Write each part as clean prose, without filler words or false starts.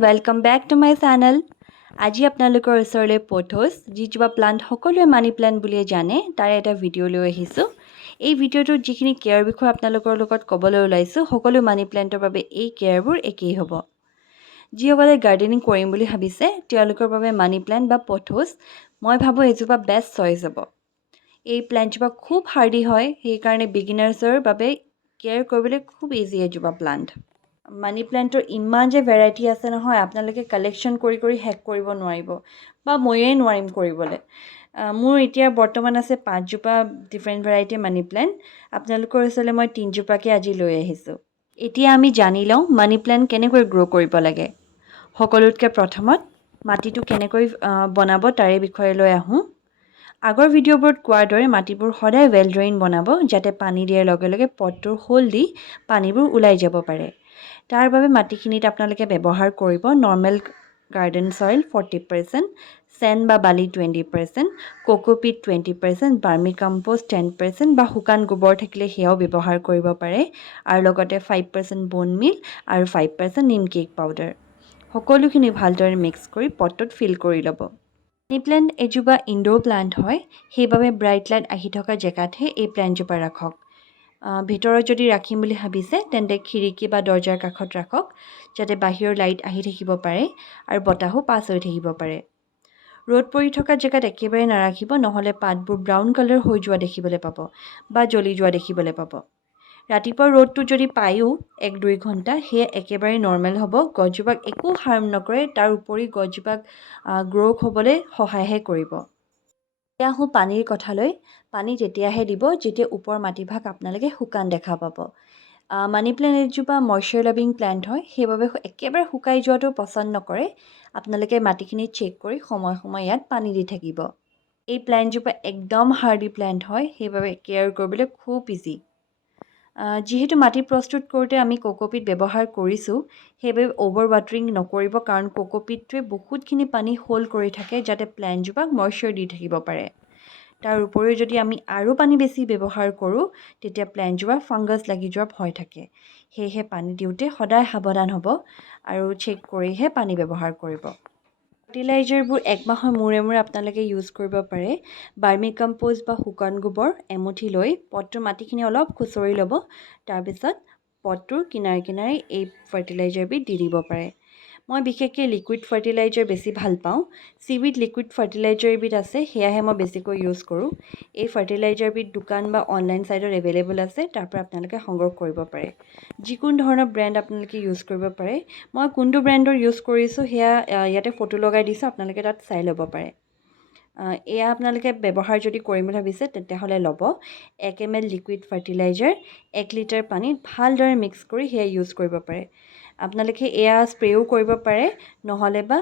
welcome back to my channel. আজি আপোনালোকৰ ওচৰলৈ pothos যিজোপা প্লান্ট সকলোৱে মানি প্লান্ট বুলি জানে তাৰ এটা ভিডিও লৈ আহিছো। এই ভিডিওটোত যিখিনি কেয়াৰ বিষয় আপোনালোকৰ লগত ক'বলৈ ওলাইছো সকলো মানি প্লান্টৰ বাবে এই কেয়াৰবোৰ একেই হ'ব। যিসকলে গাৰ্ডেনিং কৰিম বুলি ভাবিছে তেওঁলোকৰ বাবে মানি প্লান্ট বা pothos মই ভাবো এজোপা বেষ্ট চইচ হ'ব। এই প্লান্টজোপা খুব হাৰ্ডি হয় সেই কাৰণে বিগিনাৰ্ছৰ বাবে কেয়াৰ কৰিবলৈ খুব ইজি এজোপা প্লান্ট। মানি প্লান্টৰ ইমান যে ভেৰাইটি আছে নহয় আপোনালোকে কালেকশ্যন কৰি হেক কৰিব নোৱাৰিব বা ময়েই নোৱাৰিম কৰিবলৈ। মোৰ এতিয়া বৰ্তমান আছে 5জোপা ডিফাৰেণ্ট ভেৰাইটি মানি প্লান্ট। আপোনালোকৰ ওচৰলৈ মই 3জোপাকে আজি লৈ আহিছোঁ। এতিয়া আমি জানি লওঁ মানি প্লান্ট কেনেকৈ গ্ৰ' কৰিব লাগে। সকলোতকৈ প্ৰথমত মাটিটো কেনেকৈ বনাব তাৰে বিষয়ে লৈ আহোঁ। আগৰ ভিডিঅ'বোৰত কোৱাৰ দৰে মাটিবোৰ সদায় ৱেল ড্ৰেইন বনাব যাতে পানী দিয়াৰ লগে লগে পটটোৰ হোল দি পানীবোৰ ওলাই যাব পাৰে। তাৰ বাবে মাটিখিনিত আপোনালোকে ব্যৱহাৰ কৰিব নৰ্মেল গাৰ্ডেন সইল 40%, চেণ্ড বা বালি 20%, কোকোপিট 20%, বাৰ্মি কম্পোষ্ট 10% বা শুকান গোবৰ থাকিলে সেয়াও ব্যৱহাৰ কৰিব পাৰে আৰু লগতে 5% বোন মিল আৰু 5% নিম কেক পাউডাৰ। সকলোখিনি ভালদৰে মিক্স কৰি পটটোত ফিল কৰি ল'ব। মানি প্লান্ট এজোপা ইনডোৰ প্লান্ট হয় সেইবাবে ব্ৰাইট লাইট আহি থকা জেগাতহে এই প্লান্টজোপা ৰাখক। ভিতৰত যদি ৰাখিম বুলি ভাবিছে তেন্তে খিৰিকী বা দৰ্জাৰ কাষত ৰাখক যাতে বাহিৰৰ লাইট আহি থাকিব পাৰে আৰু বতাহো পাছ হৈ থাকিব পাৰে। ৰ'দ পৰি থকা জেগাত একেবাৰে নাৰাখিব নহ'লে পাতবোৰ ব্ৰাউন কালাৰ হৈ যোৱা দেখিবলৈ পাব বা জ্বলি যোৱা দেখিবলৈ পাব। ৰাতিপুৱা ৰ'দটো যদি পায়ো 1-2 ঘণ্টা সেয়া একেবাৰে নৰ্মেল হ'ব, গছজোপাক একো হাৰ্ম নকৰে, তাৰ উপৰি গছজোপাক গ্ৰ'থ হ'বলৈ সহায়হে কৰিব। এতিয়া আহোঁ পানীৰ কথালৈ। পানী তেতিয়াহে দিব যেতিয়া ওপৰ মাটিভাগ আপোনালোকে শুকান দেখা পাব। মানি প্লান্ট এজোপা মইশ্চাৰ লাভিং প্লান্ট হয় সেইবাবে একেবাৰে শুকাই যোৱাটো পচন্দ নকৰে। আপোনালোকে মাটিখিনি চেক কৰি সময়ে সময়ে ইয়াত পানী দি থাকিব। এই প্লান্টজোপা একদম হাৰ্ডি প্লান্ট হয় সেইবাবে কেয়াৰ কৰিবলৈ খুব ইজি। যিহেতু মাটি প্ৰস্তুত কৰোঁতে আমি কোকোপিট ব্যৱহাৰ কৰিছোঁ সেইবাবে অ'ভাৰ ৱাটাৰিং নকৰিব কাৰণ কোকোপিটটোৱে বহুতখিনি পানী হোল্ড কৰি থাকে যাতে প্লান্টজোপাক মইশ্চাৰ দি থাকিব পাৰে। তাৰ উপৰিও যদি আমি আৰু পানী বেছি ব্যৱহাৰ কৰোঁ তেতিয়া প্লান্টজোপা ফাংগাছ লাগি যোৱাৰ ভয় থাকে। সেয়েহে পানী দিওঁতে সদায় সাৱধান হ'ব আৰু চেক কৰিহে পানী ব্যৱহাৰ কৰিব। ফাৰ্টিলাইজাৰবোৰ 1 মাহৰ মূৰে মূৰে আপোনালোকে ইউজ কৰিব পাৰে। বাৰ্মি কম্পোষ্ট বা শুকান গোবৰ এমুঠি লৈ পটটোৰ মাটিখিনি অলপ খুচৰি ল'ব। তাৰপিছত পটটোৰ কিনাৰে কিনাৰে এই ফাৰ্টিলাইজাৰবিধ দি দিব পাৰে। মই বিশেষকৈ লিকুইড ফাৰ্টিলাইজাৰ বেছি ভাল পাওঁ। চিবিড লিকুইড ফাৰ্টিলাইজাৰ এবিধ আছে সেয়াহে মই বেছিকৈ ইউজ কৰোঁ। এই ফাৰ্টিলাইজাৰবিধ দোকান বা অনলাইন ছাইটত এভেইলেবল আছে, তাৰ পৰা আপোনালোকে সংগ্ৰহ কৰিব পাৰে। যিকোনো ধৰণৰ ব্ৰেণ্ড আপোনালোকে ইউজ কৰিব পাৰে। মই কোনটো ব্ৰেণ্ডৰ ইউজ কৰিছোঁ সেয়া ইয়াতে ফটো লগাই দিছোঁ, আপোনালোকে তাত চাই ল'ব পাৰে। এয়া আপোনালোকে ব্যৱহাৰ যদি কৰিম বুলি ভাবিছে তেতিয়াহ'লে ল'ব 1 ml লিকুইড ফাৰ্টিলাইজাৰ 1 লিটাৰ পানীত ভালদৰে মিক্স কৰি সেয়া ইউজ কৰিব পাৰে। আপোনালোকে এয়া স্প্ৰেও কৰিব পাৰে নহ'লে বা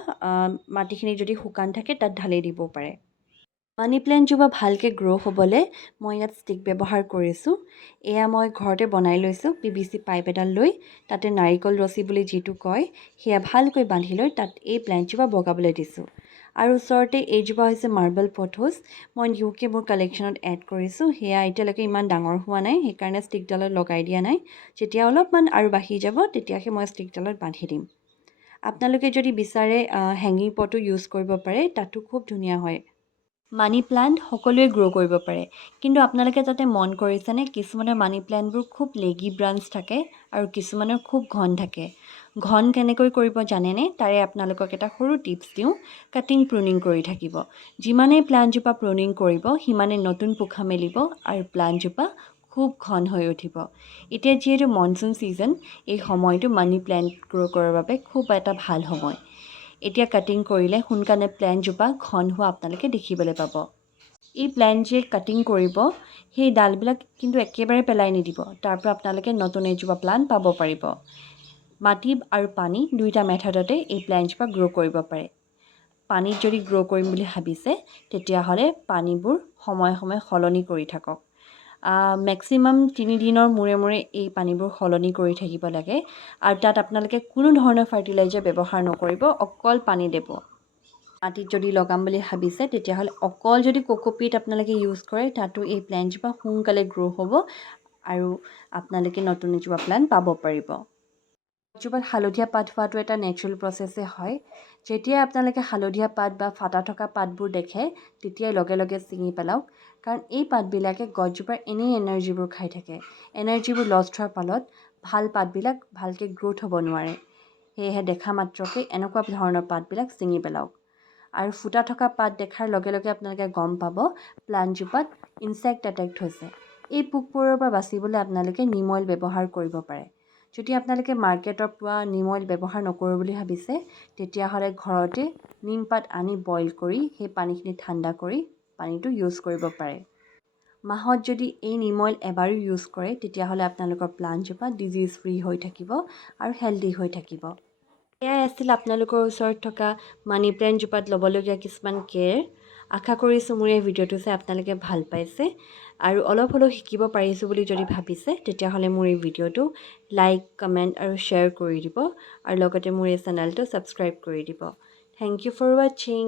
মাটিখিনি যদি শুকান থাকে তাত ঢালি দিব পাৰে। মানি প্লান্টজোপা ভালকৈ গ্ৰ' হ'বলৈ মই ইয়াত ষ্টিক ব্যৱহাৰ কৰিছোঁ। এয়া মই ঘৰতে বনাই লৈছোঁ। PVC পাইপ এডাল লৈ তাতে নাৰিকল ৰছী বুলি যিটো কয় সেয়া ভালকৈ বান্ধি লৈ তাত এই প্লান্টজোপা বগাবলৈ দিছোঁ। আৰু ওচৰতে এইজোপা হৈছে মাৰ্বল পথোছ। মই নিউকৈ মোৰ কালেকশ্যনত এড কৰিছোঁ। সেয়া এতিয়ালৈকে ইমান ডাঙৰ হোৱা নাই সেইকাৰণে ষ্টিকডালত লগাই দিয়া নাই। যেতিয়া অলপমান আৰু বাঢ়ি যাব তেতিয়াহে মই ষ্টিকডালত বান্ধি দিম। আপোনালোকে যদি বিচাৰে হেংগিং পটো ইউজ কৰিব পাৰে, তাতো খুব ধুনীয়া হয়। মানি প্লান্ট সকলোৱে গ্ৰ' কৰিব পাৰে কিন্তু আপোনালোকে তাতে মন কৰিছেনে কিছুমানৰ মানি প্লান্টবোৰ খুব লেগি ব্ৰাঞ্চ থাকে আৰু কিছুমানৰ খুব ঘন থাকে। ঘন কেনেকৈ কৰিব জানেনে? তাৰে আপোনালোকক এটা সৰু টিপছ দিওঁ। কাটিং প্ৰুনিং কৰি থাকিব। যিমানেই প্লান্টজোপা প্ৰুনিং কৰিব সিমানেই নতুন পোখা মেলিব আৰু প্লান্টজোপা খুব ঘন হৈ উঠিব। এতিয়া যিহেতু মনচুন ছিজন, এই সময়টো মানি প্লান্ট গ্ৰ' কৰাৰ বাবে খুব এটা ভাল সময়। এতিয়া কাটিং কৰিলে সোনকালে প্লান্টজোপা ঘন হোৱা আপোনালোকে দেখিবলৈ পাব। এই প্লান্ট যে কাটিং কৰিব সেই ডালবিলাক কিন্তু একেবাৰে পেলাই নিদিব, তাৰ পৰা আপোনালোকে নতুন এজোপা প্লান্ট পাব পাৰিব। মাটি আৰু পানী দুয়োটা মেথডতে এই প্লান্টজোপা গ্ৰ' কৰিব পাৰে। পানীত যদি গ্ৰ' কৰিম বুলি ভাবিছে তেতিয়াহ'লে পানীবোৰ সময়ে সময়ে সলনি কৰি থাকক। মেক্সিমাম 3 দিনৰ মূৰে মূৰে এই পানীবোৰ সলনি কৰি থাকিব লাগে আৰু তাত আপোনালোকে কোনো ধৰণৰ ফাৰ্টিলাইজাৰ ব্যৱহাৰ নকৰিব, অকল পানী দিব। মাটিত যদি লগাম বুলি ভাবিছে তেতিয়াহ'লে অকল যদি কোকোপিট আপোনালোকে ইউজ কৰে তাতো এই প্লান্টজোপা সোনকালে গ্ৰ' হ'ব আৰু আপোনালোকে নতুন এজোপা প্লান্ট পাব পাৰিব। গছজোপাত হালধীয়া পাত হোৱাটো এটা নেচাৰেল প্ৰচেছে হয়। যেতিয়াই আপোনালোকে হালধীয়া পাত বা ফাটা থকা পাতবোৰ দেখে তেতিয়াই লগে লগে ছিঙি পেলাওক, কাৰণ এই পাতবিলাকে গছজোপাৰ এনেই এনাৰ্জিবোৰ খাই থাকে। এনাৰ্জিবোৰ লষ্ট হোৱাৰ ফলত ভাল পাতবিলাক ভালকৈ গ্ৰ'থ হ'ব নোৱাৰে। সেয়েহে দেখা মাত্ৰকে এনেকুৱা ধৰণৰ পাতবিলাক ছিঙি পেলাওক। আৰু ফুটা থকা পাত দেখাৰ লগে লগে আপোনালোকে গম পাব প্লাণ্টজোপাত ইনছেক্ট এটেক্ট হৈছে। এই পোকবোৰৰ পৰা বাচিবলৈ আপোনালোকে নিম অইল ব্যৱহাৰ কৰিব পাৰে। যদি আপোনালোকে মাৰ্কেটৰ পোৱা নিম অইল ব্যৱহাৰ নকৰোঁ বুলি ভাবিছে, তেতিয়াহ'লে ঘৰতে নিমপাত আনি বইল কৰি সেই পানীখিনি ঠাণ্ডা কৰি পানীটো ইউজ কৰিব পাৰে। মাহত যদি এই নিম অইল এবাৰো ইউজ কৰে, তেতিয়াহ'লে আপোনালোকৰ প্লাণ্টজোপা ডিজিজ ফ্ৰী হৈ থাকিব আৰু হেল্ডি হৈ থাকিব। এয়াই আছিল আপোনালোকৰ ওচৰত থকা মানি প্লেণ্টজোপাত ল'বলগীয়া কিছুমান কেয়াৰ। আশা কৰিছোঁ মোৰ এই ভিডিঅ'টো চাই আপোনালোকে ভাল পাইছে আৰু অলপ হ'লেও শিকিব পাৰিছোঁ বুলি যদি ভাবিছে, তেতিয়াহ'লে মোৰ এই ভিডিঅ'টো লাইক, কমেণ্ট আৰু শ্বেয়াৰ কৰি দিব আৰু লগতে মোৰ এই চেনেলটো ছাবস্ক্ৰাইব কৰি দিব। থেংক ইউ ফৰ ৱাচিং।